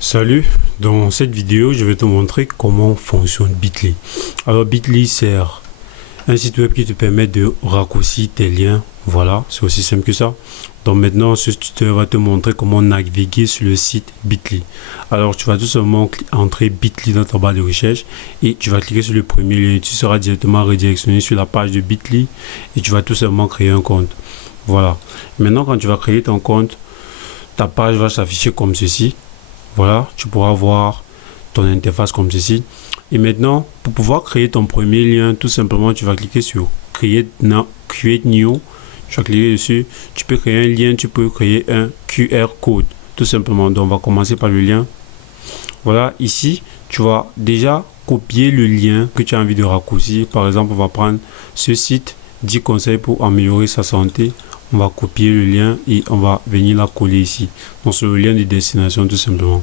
Salut, dans cette vidéo, je vais te montrer comment fonctionne Bitly. Alors Bitly sert un site web qui te permet de raccourcir tes liens. Voilà, c'est aussi simple que ça. Donc maintenant, ce tutoriel va te montrer comment naviguer sur le site Bitly. Alors tu vas tout simplement entrer Bitly dans ta barre de recherche et tu vas cliquer sur le premier lien et tu seras directement redirectionné sur la page de Bitly et tu vas tout simplement créer un compte. Voilà. Maintenant, quand tu vas créer ton compte, ta page va s'afficher comme ceci. Voilà, tu pourras voir ton interface comme ceci. Et maintenant, pour pouvoir créer ton premier lien, tout simplement, tu vas cliquer sur Create New. Tu vas cliquer dessus. Tu peux créer un lien, tu peux créer un QR code, tout simplement. Donc, on va commencer par le lien. Voilà, ici, tu vas déjà copier le lien que tu as envie de raccourcir. Par exemple, on va prendre ce site, 10 conseils pour améliorer sa santé. On va copier le lien et on va venir la coller ici. Donc c'est le lien de destination tout simplement.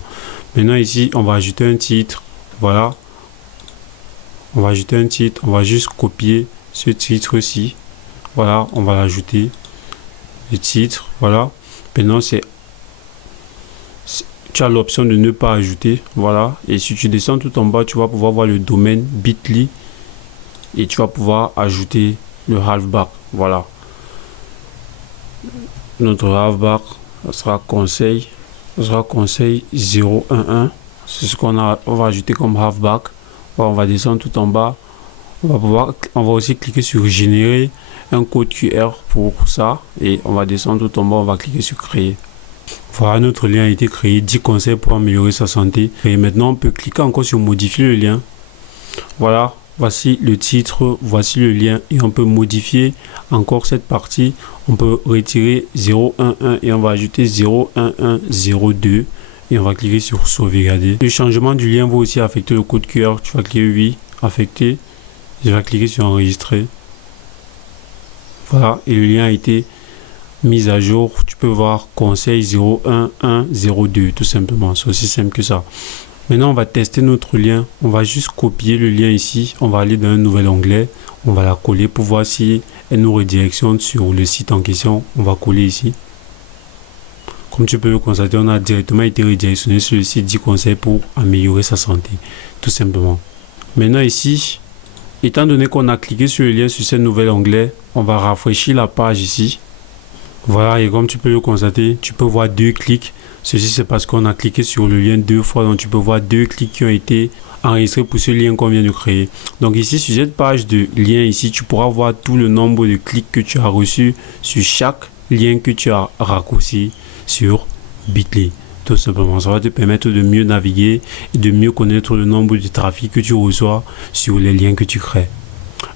Maintenant ici, on va ajouter un titre. Voilà. On va ajouter un titre. On va juste copier ce titre-ci. Voilà, on va l'ajouter. Le titre, voilà. Maintenant, tu as l'option de ne pas ajouter. Voilà. Et si tu descends tout en bas, tu vas pouvoir voir le domaine Bitly. Et tu vas pouvoir ajouter le halfback. Voilà. Notre halfback, ça sera conseil 011. C'est ce qu'on va ajouter comme halfback. On va descendre tout en bas. On va aussi cliquer sur générer un code QR pour ça et on va descendre tout en bas. On va cliquer sur créer. Voilà, notre lien a été créé, 10 conseils pour améliorer sa santé. Et maintenant, on peut cliquer encore sur modifier le lien. Voilà. Voici le titre, voici le lien et on peut modifier encore cette partie. On peut retirer 011 et on va ajouter 01102 et on va cliquer sur sauvegarder. Le changement du lien va aussi affecter le code QR. Tu vas cliquer oui, affecter. Je vais cliquer sur enregistrer. Voilà, et le lien a été mis à jour. Tu peux voir conseil 01102 tout simplement. C'est aussi simple que ça. Maintenant, on va tester notre lien. On va juste copier le lien ici. On va aller dans un nouvel onglet. On va la coller pour voir si elle nous redirectionne sur le site en question. On va coller ici. Comme tu peux le constater, on a directement été redirectionné sur le site 10 conseils pour améliorer sa santé. Tout simplement. Maintenant ici, étant donné qu'on a cliqué sur le lien sur ce nouvel onglet, on va rafraîchir la page ici. Voilà, et comme tu peux le constater, tu peux voir 2 clics. Ceci, c'est parce qu'on a cliqué sur le lien 2 fois. Donc, tu peux voir 2 clics qui ont été enregistrés pour ce lien qu'on vient de créer. Donc, ici, sur cette page de lien, ici, tu pourras voir tout le nombre de clics que tu as reçus sur chaque lien que tu as raccourci sur Bitly. Tout simplement, ça va te permettre de mieux naviguer et de mieux connaître le nombre de trafic que tu reçois sur les liens que tu crées.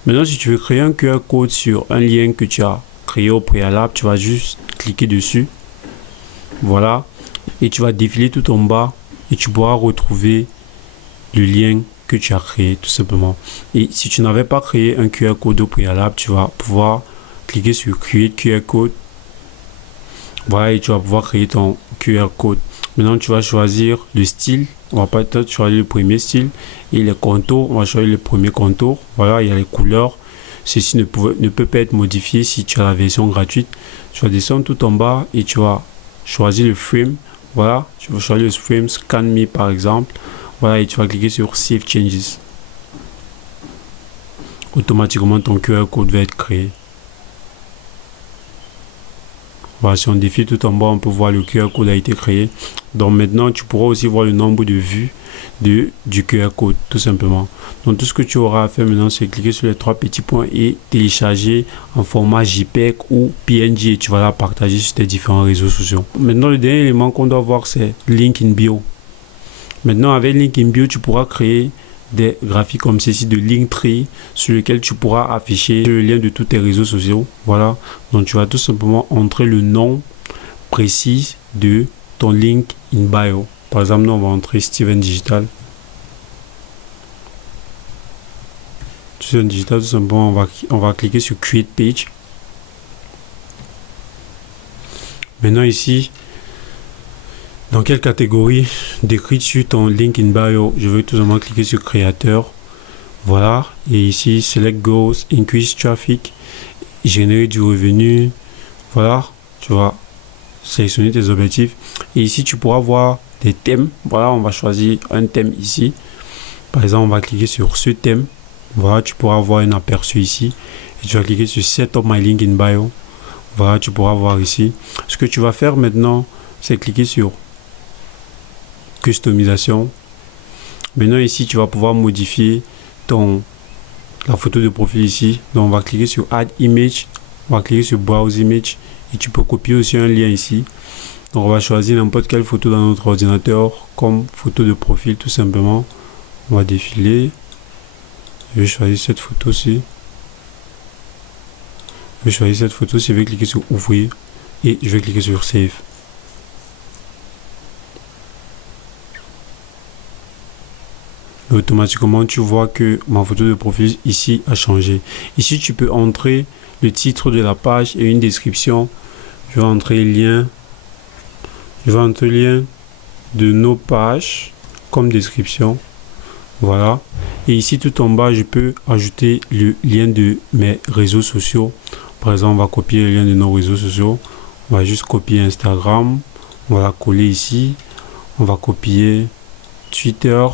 Maintenant, si tu veux créer un QR code sur un lien que tu as créé au préalable, tu vas juste cliquer dessus. Voilà. Et tu vas défiler tout en bas et tu pourras retrouver le lien que tu as créé tout simplement. Et si tu n'avais pas créé un QR code au préalable, tu vas pouvoir cliquer sur Create QR Code. Voilà, et tu vas pouvoir créer ton QR code. Maintenant, tu vas choisir le style. On va peut-être choisir le premier style. Et les contours, on va choisir le premier contour. Voilà, il y a les couleurs. Ceci ne peut pas être modifié si tu as la version gratuite. Tu vas descendre tout en bas et tu vas choisir le frame. Voilà, tu vas choisir le frame Scan Me par exemple. Voilà, et tu vas cliquer sur Save Changes. Automatiquement, ton QR code va être créé. Voilà, si on défile tout en bas, on peut voir le QR code a été créé. Donc maintenant, tu pourras aussi voir le nombre de vues du QR code, tout simplement. Donc tout ce que tu auras à faire maintenant, c'est cliquer sur les 3 petits points et télécharger en format JPEG ou PNG et tu vas la partager sur tes différents réseaux sociaux. Maintenant, le dernier élément qu'on doit voir, c'est Link in Bio. Maintenant, avec Link in Bio, tu pourras créer des graphiques comme ceci de Linktree sur lequel tu pourras afficher le lien de tous tes réseaux sociaux. Voilà, donc tu vas tout simplement entrer le nom précis de ton link in bio. Par exemple, nous on va entrer Steven Digital. Steven Digital, tout simplement, on va cliquer sur Create Page. Maintenant ici, dans quelle catégorie décrite sur ton link in bio, je vais tout simplement cliquer sur créateur. Voilà, et ici select goals, increase traffic, générer du revenu. Voilà, tu vas sélectionner tes objectifs et ici tu pourras voir des thèmes. Voilà, on va choisir un thème ici. Par exemple, on va cliquer sur ce thème. Voilà, tu pourras avoir un aperçu ici. Et tu vas cliquer sur Set up my link in bio. Voilà, tu pourras voir ici. Ce que tu vas faire maintenant, c'est cliquer sur Customisation. Maintenant ici, tu vas pouvoir modifier la photo de profil ici. Donc on va cliquer sur Add Image. On va cliquer sur Browse Image. Et tu peux copier aussi un lien ici. Donc on va choisir n'importe quelle photo dans notre ordinateur comme photo de profil tout simplement. On va défiler. Je vais choisir cette photo-ci. Je vais choisir cette photo-ci. Je vais cliquer sur Ouvrir. Et je vais cliquer sur Save. Et automatiquement, tu vois que ma photo de profil ici a changé. Ici, tu peux entrer le titre de la page et une description. Je vais entrer lien. Je vais entrer lien de nos pages comme description. Voilà. Et ici, tout en bas, je peux ajouter le lien de mes réseaux sociaux. Par exemple, on va copier le lien de nos réseaux sociaux. On va juste copier Instagram. On va la coller ici. On va copier Twitter.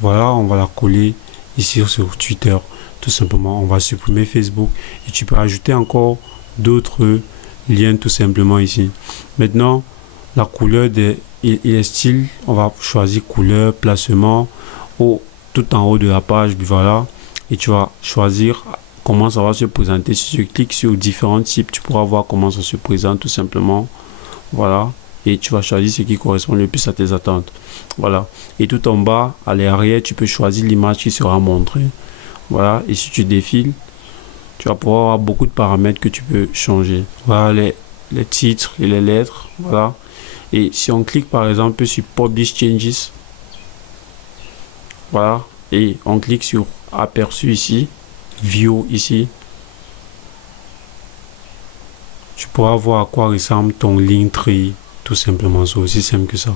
Voilà, on va la coller ici sur Twitter. Tout simplement, on va supprimer Facebook. Et tu peux ajouter encore d'autres liens tout simplement ici. Maintenant, la couleur et les styles, on va choisir couleur, placement, tout en haut de la page. Voilà. Et tu vas choisir comment ça va se présenter. Si tu cliques sur différents types, tu pourras voir comment ça se présente tout simplement. Voilà. Et tu vas choisir ce qui correspond le plus à tes attentes. Voilà. Et tout en bas, à l'arrière, tu peux choisir l'image qui sera montrée. Voilà. Et si tu défiles, tu vas pouvoir avoir beaucoup de paramètres que tu peux changer. Voilà les titres et les lettres. Voilà. Et si on clique par exemple sur Publish Changes, voilà, et on clique sur Aperçu ici, View ici, tu pourras voir à quoi ressemble ton Linktree, tout simplement. C'est aussi simple que ça.